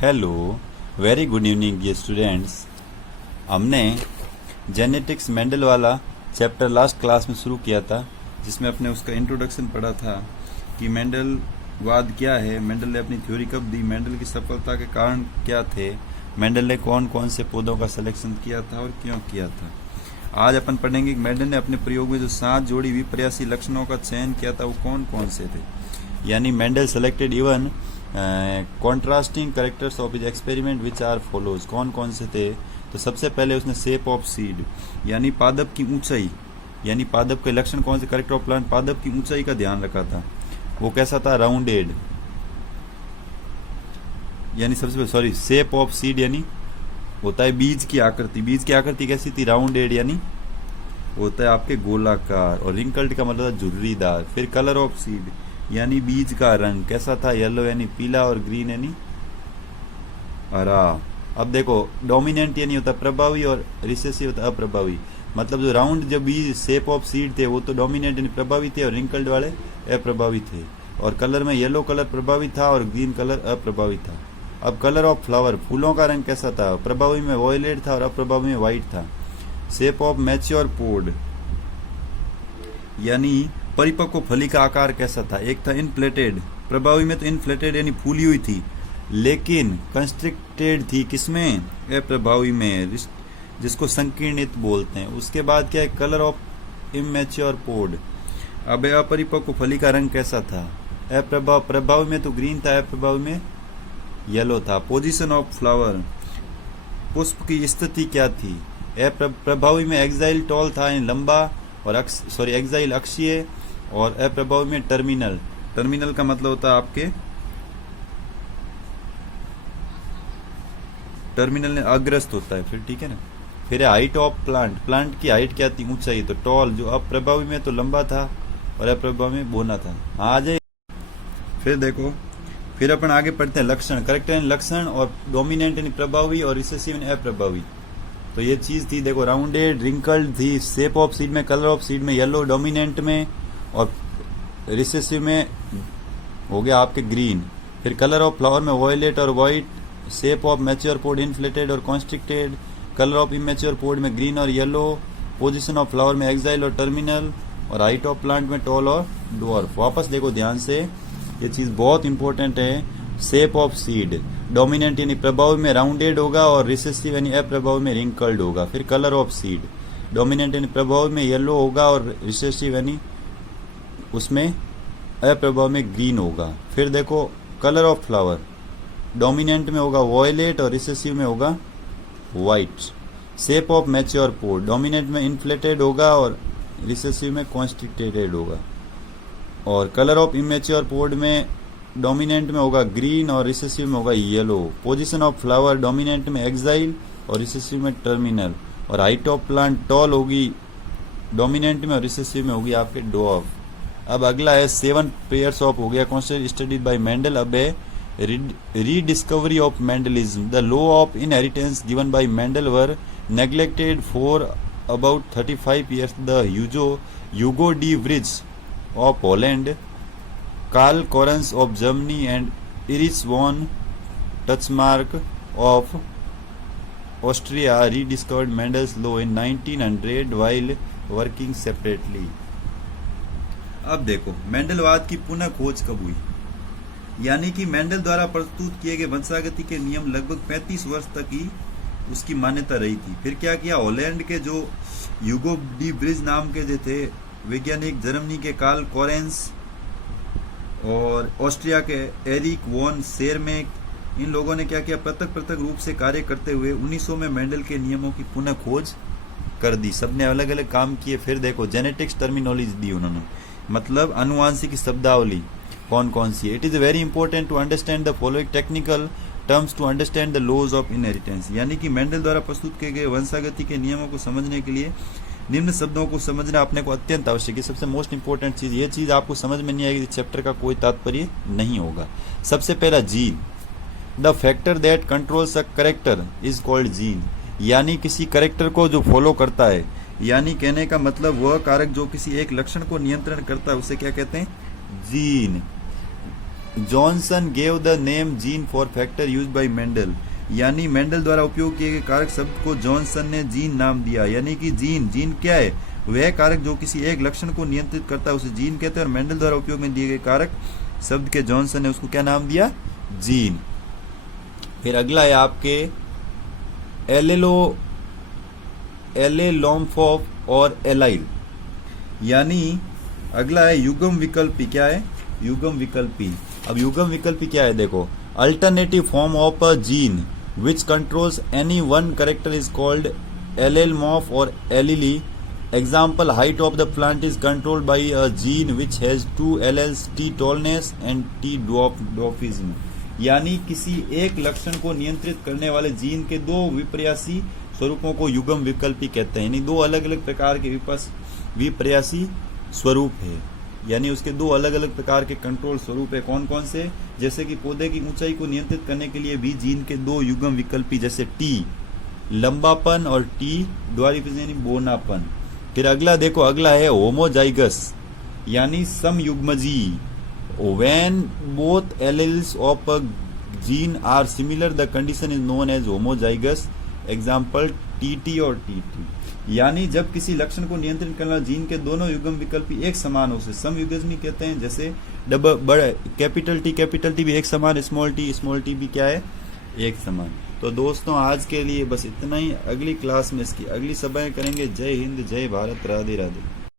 Hello, very good evening dear students. हमने genetics Mendel वाला chapter last class में शुरू किया था, जिसमें अपने उसका इंट्रोडक्शन पढ़ा था कि मेंडलवाद क्या है, मेंडल ने अपनी थ्योरी कब दी, मेंडल की सफलता के कारण क्या थे, मेंडल ने कौन कौन से पौधों का सिलेक्शन किया था और क्यों किया था। आज अपन पढ़ेंगे कि मेंडल ने अपने प्रयोग में जो 7 जोड़ी विपर्यासी लक्षणों का चयन किया था वो कौन कौन से थे। यानी Mendel selected even contrasting characters of his experiment which are follows. कौन कौन से थे? तो सबसे पहले उसने शेप ऑफ सीड यानी पादप की ऊंचाई, यानी पादप के लक्षण कौन से, कैरेक्टर ऑफ प्लांट, पादप की ऊंचाई का ध्यान रखा था। वो कैसा था? राउंडेड, यानी सबसे पहले शेप ऑफ सीड यानी होता है बीज की आकृति। बीज की आकृति कैसी थी? राउंडेड, यानी होता है आपके गोलाकार, और रिंकल्ड का मतलब झुर्रीदार। फिर कलर ऑफ सीड यानी बीज का रंग कैसा था? येलो यानी पीला, और ग्रीन यानी हरा। अब देखो, डोमिनेंट यानी होता है प्रभावी, और रिसेसिव होता है अप्रभावी। मतलब जो राउंड जो बीज शेप ऑफ सीड थे वो तो डोमिनेंट यानी प्रभावी थे, और रिंकल्ड वाले अप्रभावी थे। और कलर में येलो कलर प्रभावी था और ग्रीन कलर अप्रभावी था। अब कलर ऑफ फ्लावर, फूलों का रंग कैसा था? प्रभावी में वॉयलेट था और अप्रभावी में व्हाइट था। शेप ऑफ मैच्योर पोड यानी परिपक्व फली का आकार कैसा था? एक था इनफ्लेटेड, प्रभावी में तो इनफ्लेटेड यानी फूली हुई थी, लेकिन कंस्ट्रिक्टेड थी किसमें? अप्रभावी में, जिसको संकीर्णित बोलते हैं। उसके बाद क्या है? कलर ऑफ इमेच्योर पोड। अब अपरिपक्व फली का रंग कैसा था? प्रभावी में तो ग्रीन था, अप्रभावी में येलो था। पोजीशन ऑफ फ्लावर, पुष्प की स्थिति क्या थी? प्रभावी में एक्साइल टॉल था यानी लंबा, और एक्साइल अक्षीय, और अप्रभावी में टर्मिनल। टर्मिनल का मतलब होता है आपके टर्मिनल ने अग्रस्त होता है। फिर ठीक है ना। फिर हाइट ऑफ प्लांट, प्लांट की हाइट क्या थी? ऊंचाई। तो टॉल, जो अप्रभावी में तो लंबा था और अप्रभावी में बोना था। आ जाए। फिर देखो, फिर अपन आगे पढ़ते हैं लक्षण, करेक्टर यानी लक्षण, और डोमिनेंट यानी प्रभावी, और रिसेसिव यानी अप्रभावी। तो ये चीज थी, देखो, राउंडेड, रिंकल्ड थी, शेप ऑफ सीड में, कलर ऑफ सीड में येलो, डोमिनेंट में, और रिसेसिव में हो गया आपके ग्रीन। फिर कलर ऑफ फ्लावर में वॉयलेट और white, shape of mature pod inflated और constricted, colour of immature pod में ग्रीन और येलो, पोजीशन ऑफ फ्लावर में एक्साइल और टर्मिनल, और हाइट ऑफ प्लांट में टॉल और डॉर्फ। वापस देखो ध्यान से, ये चीज बहुत इंपॉर्टेंट है। शेप ऑफ सीड, डोमिनेंट यानी प्रभावी में राउंडेड होगा, और रिसेसिव यानी अप्रभावी में रिंकल्ड होगा। फिर कलर ऑफ सीड, डोमिनेंट यानी प्रभावी में येलो होगा, और रिसेसिव यानी उसमें अप्रभावी में ग्रीन होगा। फिर देखो, कलर ऑफ फ्लावर, डोमिनेंट में होगा वॉयलेट और रिसेसिव में होगा white. Shape of mature pod, dominant में इन्फ्लेटेड होगा और रिसेसिव में कॉन्स्ट्रिक्टेड होगा। और कलर ऑफ इमेच्योर पोड में डोमिनेंट में होगा ग्रीन और रिसेसिव में होगा yellow. Position of flower, dominant में एक्साइल और रिसेसिव में टर्मिनल। और हाइट ऑफ प्लांट टॉल होगी डोमिनेंट में, और रिसेसिव में होगी आपके डॉर्फ। अब अगला है 7 पेयर्स ऑफ, हो गया कॉन्स्टेंट स्टडीड बाय मेंडल। अब है rediscovery of Mendelism. The law of inheritance given by Mendel were neglected for about 35 years. The Hugo de Vries of Holland, Karl Correns of Germany, and Erich von Tuchmark of Austria rediscovered Mendel's law in 1900 while working separately. अब देखो, मेंडलवाद की पुनः खोज कब हुई? यानी कि Mendel द्वारा प्रस्तुत किए गए वंशागति के नियम लगभग 35 वर्ष तक ही उसकी मान्यता रही थी। फिर क्या किया? हॉलैंड के जो ह्यूगो डी व्रिज नाम के जो थे वैज्ञानिक, जर्मनी के कार्ल कोरेंस, और ऑस्ट्रिया के एरिक वॉन शेरमेक, इन लोगों ने क्या किया? पृथक पृथक रूप से कार्य करते हुए 1900 में मेंडल के नियमों की पुनः खोज कर दी। सबने अलग अलग काम किए। फिर देखो, जेनेटिक्स टर्मिनोलॉजी दी उन्होंने, मतलब अनुवांशिक शब्दावली कौन कौन सी है। It is very important to understand the following technical terms to understand the laws of inheritance. यानी कि मेंडल द्वारा प्रस्तुत किए गए वंशागति के नियमों को समझने के लिए निम्न शब्दों को समझना अपने को अत्यंत आवश्यक है। सबसे मोस्ट इंपॉर्टेंट चीज, ये चीज आपको समझ में नहीं आएगी, चैप्टर का कोई तात्पर्य नहीं होगा। सबसे पहला gene, the factor that controls a character is called gene. यानी किसी कैरेक्टर को जो फॉलो करता है, यानी कहने का मतलब वह कारक जो किसी एक लक्षण को नियंत्रण करता है, उसे क्या कहते हैं? Gene. Johnson gave the name gene for factor use by Mendel, यानी मेंडल द्वारा उपयोग किए गए कारक शब्द को जॉनसन ने जीन नाम दिया। यानी कि जीन क्या है, वह कारक जो किसी एक लक्षण को नियंत्रित करता है उसे जीन कहते हैं, और मेंडल द्वारा उपयोग में दिए गए कारक शब्द के जॉनसन ने उसको क्या नाम दिया, जीन। फिर अगला है आपके एलेलोम्फॉफ और एलाइल, यानी अगला है युग्म विकल्पी। क्या है, युग्म विकल्पी। अब युग्म विकल्पी क्या है, देखो, alternative form of a gene which controls any one character is called allelomorph और allele. Example, height of the plant is controlled by a gene which has two alleles, T tallness and T dwarfism। यानी किसी एक लक्षण को नियंत्रित करने वाले gene के दो विपर्यासी स्वरूपों को युग्म विकल्पी कहते हैं। यानी दो अलग अलग प्रकार के विपर्यासी स्वरूप है, यानी उसके दो अलग अलग प्रकार के कंट्रोल स्वरूप है। कौन कौन से, जैसे कि पौधे की ऊंचाई को नियंत्रित करने के लिए भी जीन के दो युग्म विकल्पी, जैसे टी लंबापन और टी ड्वार्फिज्म यानी बोनापन। फिर अगला देखो, अगला है होमोजाइगस, यानी समयुग्मजी। When both alleles of a gene are similar the condition is known as homozygous. Example TT और टीटी, यानी जब किसी लक्षण को नियंत्रित करने वाले जीन के दोनों युग्म विकल्पी एक समान हो उसे समयुग्मी कहते हैं। जैसे बड़े कैपिटल टी भी एक समान, स्मॉल टी भी क्या है, एक समान। तो दोस्तों आज के लिए बस इतना ही। अगली क्लास में इसकी अगली सभाएं करेंगे। जय हिंद, जय भारत, राधे राधे।